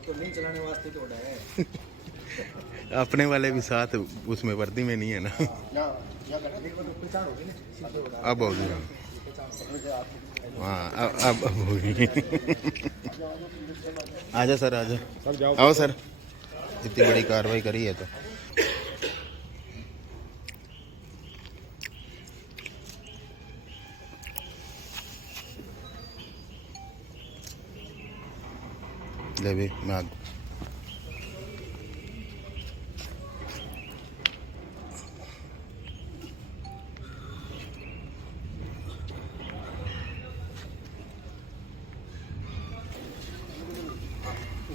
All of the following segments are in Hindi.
तो नहीं चलाने वास्ते तो है। अपने वाले भी साथ उसमें वर्दी में नहीं है ना। पहचान होगी ना, अब होगी। हाँ अब होगी। आजा सर, आजा, आओ सर। इतनी बड़ी कार्रवाई करी है तो ले भी मैं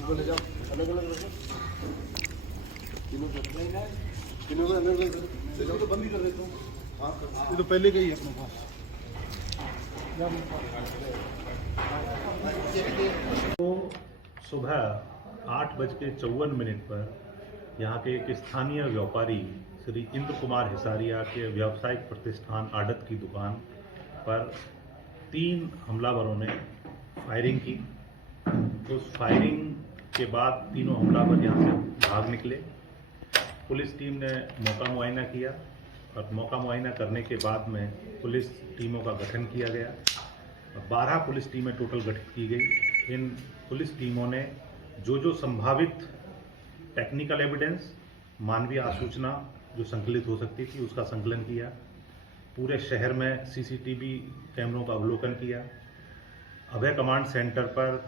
ले जाओ, अलग अलग रखो, तीनों को अलग अलग ले जाओ। तो बंद ही कर देता हूँ। हाँ, ये तो पहले का ही है अपने पास। तो सुबह 8:54 पर यहाँ के एक स्थानीय व्यापारी श्री इंद्र कुमार हिसारिया के व्यावसायिक प्रतिष्ठान आड़त की दुकान पर 3 हमलावरों ने फायरिंग की। तो उस फायरिंग के बाद तीनों हमलावर यहाँ से भाग निकले। पुलिस टीम ने मौका मुआयना किया और मौका मुआयना करने के बाद में पुलिस टीमों का गठन किया गया। 12 पुलिस टीमें टोटल गठित की गई। इन पुलिस टीमों ने जो संभावित टेक्निकल एविडेंस, मानवीय आसूचना जो संकलित हो सकती थी उसका संकलन किया। पूरे शहर में सीसीटीवी कैमरों का अवलोकन किया। अभय कमांड सेंटर पर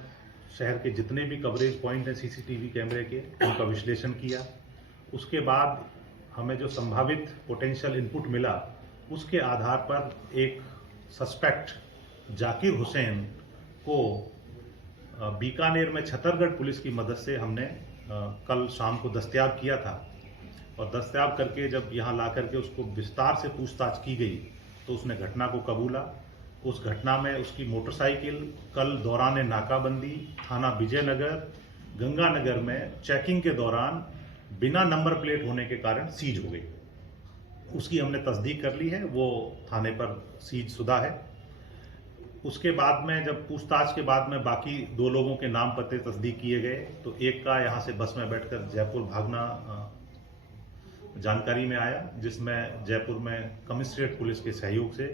शहर के जितने भी कवरेज पॉइंट हैं सीसीटीवी कैमरे के, उनका विश्लेषण किया। उसके बाद हमें जो संभावित पोटेंशियल इनपुट मिला, उसके आधार पर एक सस्पेक्ट जाकिर हुसैन को बीकानेर में छतरगढ़ पुलिस की मदद से हमने कल शाम को दस्तयाब किया था। और दस्तयाब करके जब यहाँ ला करके उसको विस्तार से पूछताछ की गई तो उसने घटना को कबूला। उस घटना में उसकी मोटरसाइकिल कल दौरान नाकाबंदी थाना विजयनगर गंगानगर में चेकिंग के दौरान बिना नंबर प्लेट होने के कारण सीज हो गई। उसकी हमने तस्दीक कर ली है, वो थाने पर सीज शुदा है। उसके बाद में जब पूछताछ के बाद में बाकी 2 लोगों के नाम पते तस्दीक किए गए तो एक का यहाँ से बस में बैठकर जयपुर भागना जानकारी में आया, जिसमें जयपुर में कमिश्नरेट पुलिस के सहयोग से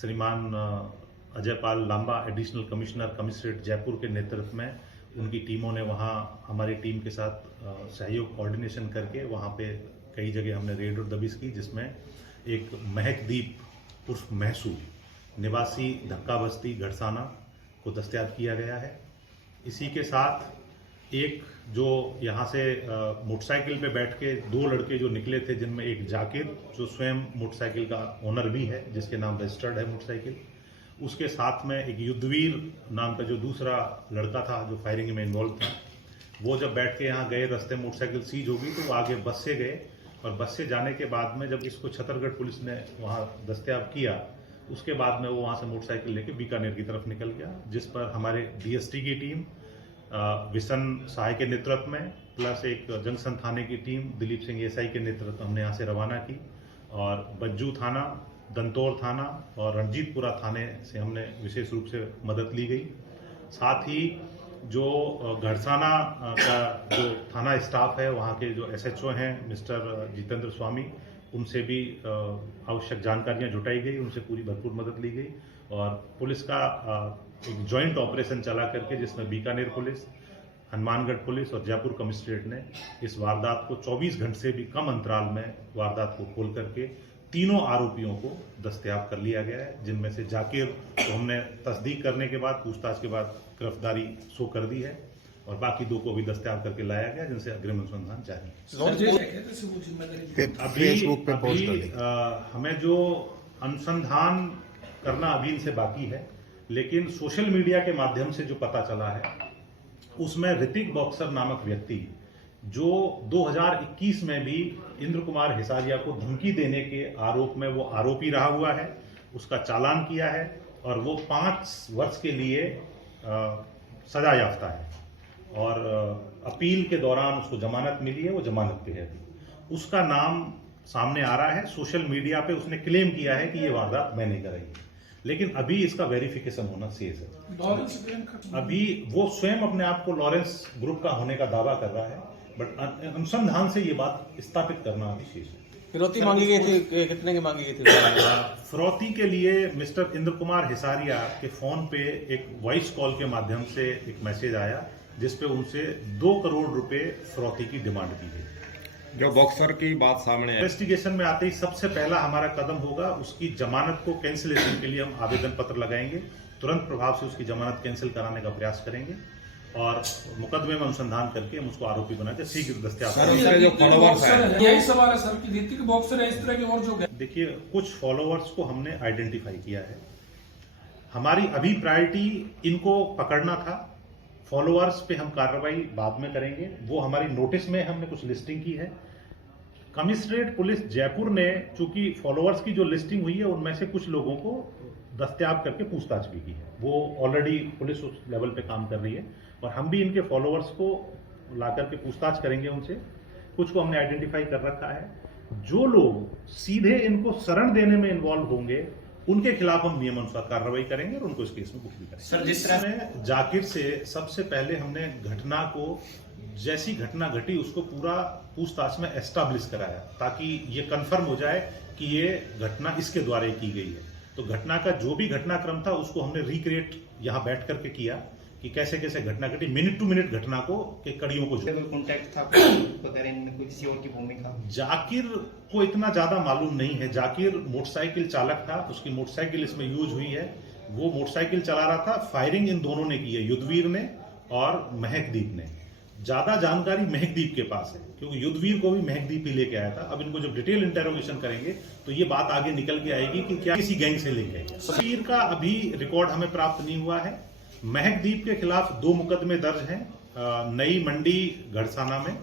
श्रीमान Ajay Pal Lamba additional commissioner commissionerate Jaipur के नेतृत्व में उनकी टीमों ने वहाँ हमारी टीम के साथ सहयोग कोऑर्डिनेशन करके वहाँ पे कई जगह हमने रेड और दबिश की, जिसमें एक महकदीप उर्फ महसू निवासी धक्का बस्ती गढ़साना को दस्तयाब किया गया है। इसी के साथ एक जो यहाँ से मोटरसाइकिल पे बैठ के 2 लड़के जो निकले थे, जिनमें एक जाकिर जो स्वयं मोटरसाइकिल का ओनर भी है, जिसके नाम रजिस्टर्ड है मोटरसाइकिल, उसके साथ में एक युद्धवीर नाम का जो दूसरा लड़का था जो फायरिंग में इन्वॉल्व था। वो जब बैठ के यहाँ गए, रास्ते मोटरसाइकिल सीज हो गई तो वो आगे बस से गए और बस से जाने के बाद में जब इसको छतरगढ़ पुलिस ने वहाँ दस्तयाब किया, उसके बाद में वो वहाँ से मोटरसाइकिल लेके बीकानेर की तरफ निकल गया, जिस पर हमारे डीएसटी की टीम विशन सहाय के नेतृत्व में प्लस एक जंक्शन थाने की टीम दिलीप सिंह एसआई के नेतृत्व हमने यहाँ से रवाना की और बज्जू थाना, दंतौर थाना और रणजीतपुरा थाने से हमने विशेष रूप से मदद ली गई। साथ ही जो गढ़साना का जो थाना स्टाफ है, वहाँ के जो एसएचओ हैं मिस्टर जितेंद्र स्वामी, उनसे भी आवश्यक जानकारियां जुटाई गई, उनसे पूरी भरपूर मदद ली गई और पुलिस का एक जॉइंट ऑपरेशन चला करके जिसमें बीकानेर पुलिस, हनुमानगढ़ पुलिस और जयपुर कमिश्नरेट ने इस वारदात को 24 घंटे से भी कम अंतराल में वारदात को खोल करके तीनों आरोपियों को दस्तयाब कर लिया गया है, जिनमें से जाकिर को हमने तस्दीक करने के बाद पूछताछ के बाद गिरफ्तारी शो कर दी है और बाकी 2 को भी दस्तयाब करके लाया गया, जिनसे अग्रिम अनुसंधान जारी। अभी हमें जो अनुसंधान करना अभी इनसे बाकी है, लेकिन सोशल मीडिया के माध्यम से जो पता चला है उसमें ऋतिक बॉक्सर नामक व्यक्ति जो 2021 में भी इंद्र कुमार हिसारिया को धमकी देने के आरोप में वो आरोपी रहा हुआ है, उसका चालान किया है और वो 5 वर्ष के लिए सजा याफ्ता है और अपील के दौरान उसको जमानत मिली है, वो जमानत पे है। उसका नाम सामने आ रहा है, सोशल मीडिया पे उसने क्लेम किया है कि ये वारदात मैंने कराई है। लेकिन अभी इसका वेरिफिकेशन होना शेष है। अभी वो स्वयं अपने आप को लॉरेंस ग्रुप का होने का दावा कर रहा है, बट अनुसंधान से ये बात स्थापित करना अभी शेष है। फिरौती मांगी गई थी, कितने की मांगी गई थी? फिरौती के लिए मिस्टर इंद्र कुमार हिसारिया के फोन पे एक वॉइस कॉल के माध्यम से एक मैसेज आया जिसपे उनसे 2 करोड़ रुपए फिरौती की डिमांड की गई। जो बॉक्सर की बात सामने है, इन्वेस्टिगेशन में आते ही सबसे पहला हमारा कदम होगा उसकी जमानत को कैंसिलेशन के लिए हम आवेदन पत्र लगाएंगे, तुरंत प्रभाव से उसकी जमानत कैंसिल कराने का प्रयास करेंगे और मुकदमे में अनुसंधान करके हम उसको आरोपी बनाकर शीघ्र दस्तयाब। जो फॉलोवर्स है, यही सवाल है सर कि ऋतिक बॉक्सर है, इस तरह के और जो देखिए, कुछ फॉलोअर्स को हमने आइडेंटिफाई किया है। हमारी अभी प्रायोरिटी इनको पकड़ना था, फॉलोअर्स पे हम कार्रवाई बाद में करेंगे। वो हमारी नोटिस में हमने कुछ लिस्टिंग की है। कमिश्नरेट पुलिस जयपुर ने चूंकि फॉलोअर्स की जो लिस्टिंग हुई है उनमें से कुछ लोगों को दस्तयाब करके पूछताछ भी की है, वो ऑलरेडी पुलिस उस लेवल पे काम कर रही है और हम भी इनके फॉलोअर्स को ला करके पूछताछ करेंगे उनसे। कुछ को हमने आइडेंटिफाई कर रखा है। जो लोग सीधे इनको शरण देने में इन्वॉल्व होंगे उनके खिलाफ हम नियमानुसार कार्रवाई करेंगे और उनको इस केस में बुक भी करेंगे। सर, जिस तरह में जाकिर से सबसे पहले हमने घटना को, जैसी घटना घटी उसको पूरा पूछताछ में एस्टैब्लिश कराया ताकि ये कंफर्म हो जाए कि ये घटना इसके द्वारा की गई है। तो घटना का जो भी घटनाक्रम था उसको हमने रिक्रिएट यहाँ बैठ करके किया कि कैसे कैसे घटना घटी, मिनट टू मिनट घटना को के कड़ियों को कोई कांटेक्ट था कोई किसी और की भूमिका? जाकिर को इतना ज्यादा मालूम नहीं है। जाकिर मोटरसाइकिल चालक था, उसकी मोटरसाइकिल इसमें यूज हुई है, वो मोटरसाइकिल चला रहा था। फायरिंग इन दोनों ने की है, युद्धवीर ने और महकदीप ने। ज्यादा जानकारी महकदीप के पास है क्योंकि युद्धवीर को भी महकदीप ही लेके आया था। अब इनको जब डिटेल इंटेरोगेशन करेंगे तो ये बात आगे निकल के आएगी कि क्या किसी गैंग से लिंक है। युद्धवीर का अभी रिकॉर्ड हमें प्राप्त नहीं हुआ है। महकदीप के खिलाफ 2 मुकदमे दर्ज हैं नई मंडी गढ़साना में,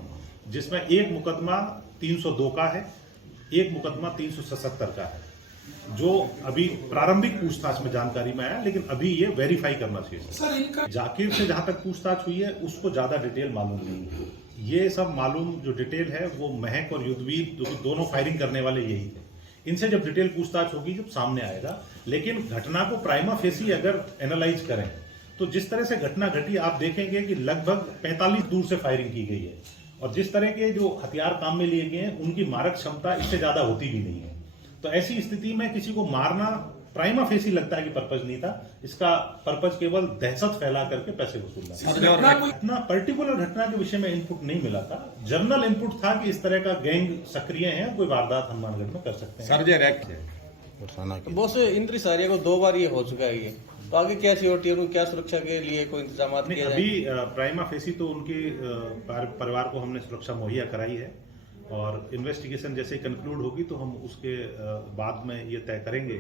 जिसमें एक मुकदमा 302 का है, एक मुकदमा 377 का है, जो अभी प्रारंभिक पूछताछ में जानकारी में आया, लेकिन अभी ये वेरीफाई करना चाहिए। जाकिर से जहां तक पूछताछ हुई है उसको ज्यादा डिटेल मालूम नहीं है। ये सब मालूम जो डिटेल है वो महक और युद्धवीर जो दोनों फायरिंग करने वाले यही थे। इनसे जब डिटेल पूछताछ होगी जब सामने आएगा। लेकिन घटना को प्राइमा फेसी अगर एनालाइज करें तो जिस तरह से घटना घटी आप देखेंगे कि लगभग 45 दूर से फायरिंग की गई है और जिस तरह के जो हथियार काम में लिए गए हैं उनकी मारक क्षमता इससे ज्यादा होती भी नहीं है। तो ऐसी स्थिति में किसी को मारना प्राइमा फेसी लगता है कि पर्पज नहीं था, इसका पर्पज केवल दहशत फैला करके पैसे वसूलना। इतना पर्टिकुलर घटना के विषय में इनपुट नहीं मिला था। जनरल इनपुट था कि इस तरह का गैंग सक्रिय है, कोई वारदात हनुमानगढ़ में कर सकते हैं। सर है बॉस इंद्र सारिया को 2 बार ये हो चुका है, ये तो आगे क्या सिक्योरिटी और क्या सुरक्षा के लिए कोई इंतजाम किए जाए? अभी प्राइमा फेसी तो उनके परिवार को हमने सुरक्षा मुहैया कराई है और इन्वेस्टिगेशन जैसे कंक्लूड होगी तो हम उसके बाद में ये तय करेंगे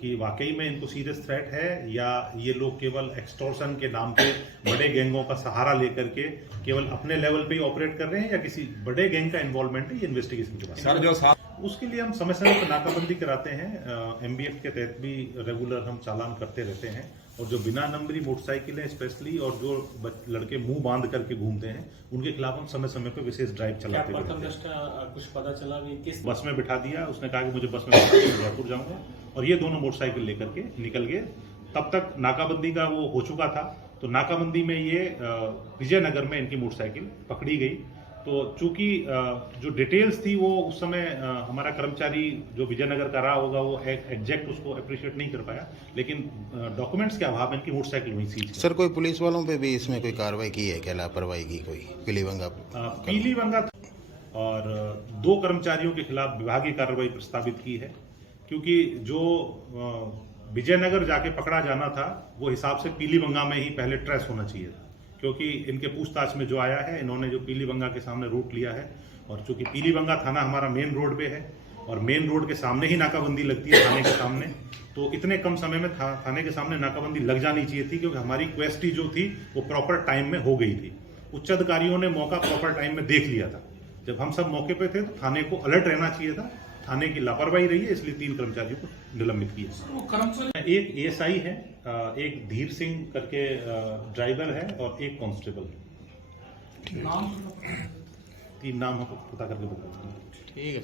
कि वाकई में इनको सीरियस थ्रेट है या ये लोग केवल एक्सटॉर्शन के नाम पे बड़े गैंगों का सहारा लेकर के केवल अपने लेवल पे ही ऑपरेट कर रहे हैं या किसी बड़े गैंग का इन्वॉल्वमेंट है। ये इन्वेस्टिगेशन के बाद सर जो उसके लिए हम समय समय पर नाकाबंदी कराते हैं। MBF के तहत भी रेगुलर हम चालान करते रहते हैं और जो बिना नंबरी मोटरसाइकिल है स्पेशली और जो लड़के मुंह बांध करके घूमते हैं उनके खिलाफ हम समय समय पर विशेष ड्राइव चलाते हैं। कुछ पता चला भी किस बस में बिठा दिया, उसने कहा कि मुझे बस में बिठा दिया, जयपुर जाऊंगा, और ये दोनों मोटरसाइकिल लेकर के निकल गए। तब तक नाकाबंदी का वो हो चुका था। तो नाकाबंदी में ये विजयनगर में इनकी मोटरसाइकिल पकड़ी गई। तो चूंकि जो डिटेल्स थी वो उस समय हमारा कर्मचारी जो विजयनगर का रहा होगा वो एग्जैक्ट उसको अप्रिशिएट नहीं कर पाया, लेकिन डॉक्यूमेंट्स के अभाव में इनकी मोटरसाइकिल वहीं सीज। सर कोई पुलिस वालों पे भी इसमें कोई कार्रवाई की है क्या, लापरवाही की कोई? पीलीबंगा और 2 कर्मचारियों के खिलाफ विभागीय कार्रवाई प्रस्तावित की है क्योंकि जो विजयनगर जाके पकड़ा जाना था वो हिसाब से पीलीबंगा में ही पहले ट्रेस होना चाहिए था, क्योंकि इनके पूछताछ में जो आया है इन्होंने जो पीलीबंगा के सामने रूट लिया है और चूंकि पीलीबंगा थाना हमारा मेन रोड पे है और मेन रोड के सामने ही नाकाबंदी लगती है थाने के सामने, तो इतने कम समय में थाने के सामने नाकाबंदी लग जानी चाहिए थी क्योंकि हमारी क्वेस्ट जो थी वो प्रॉपर टाइम में हो गई थी। उच्च अधिकारियों ने मौका प्रॉपर टाइम में देख लिया था। जब हम सब मौके पे थे तो थाने को अलर्ट रहना चाहिए था, थाने की लापरवाही रही है, इसलिए 3 कर्मचारियों को निलंबित किया। एक ASI है, एक धीर सिंह करके ड्राइवर है और एक कांस्टेबल है। 3 नाम हमको पता करके बताते हैं। ठीक है।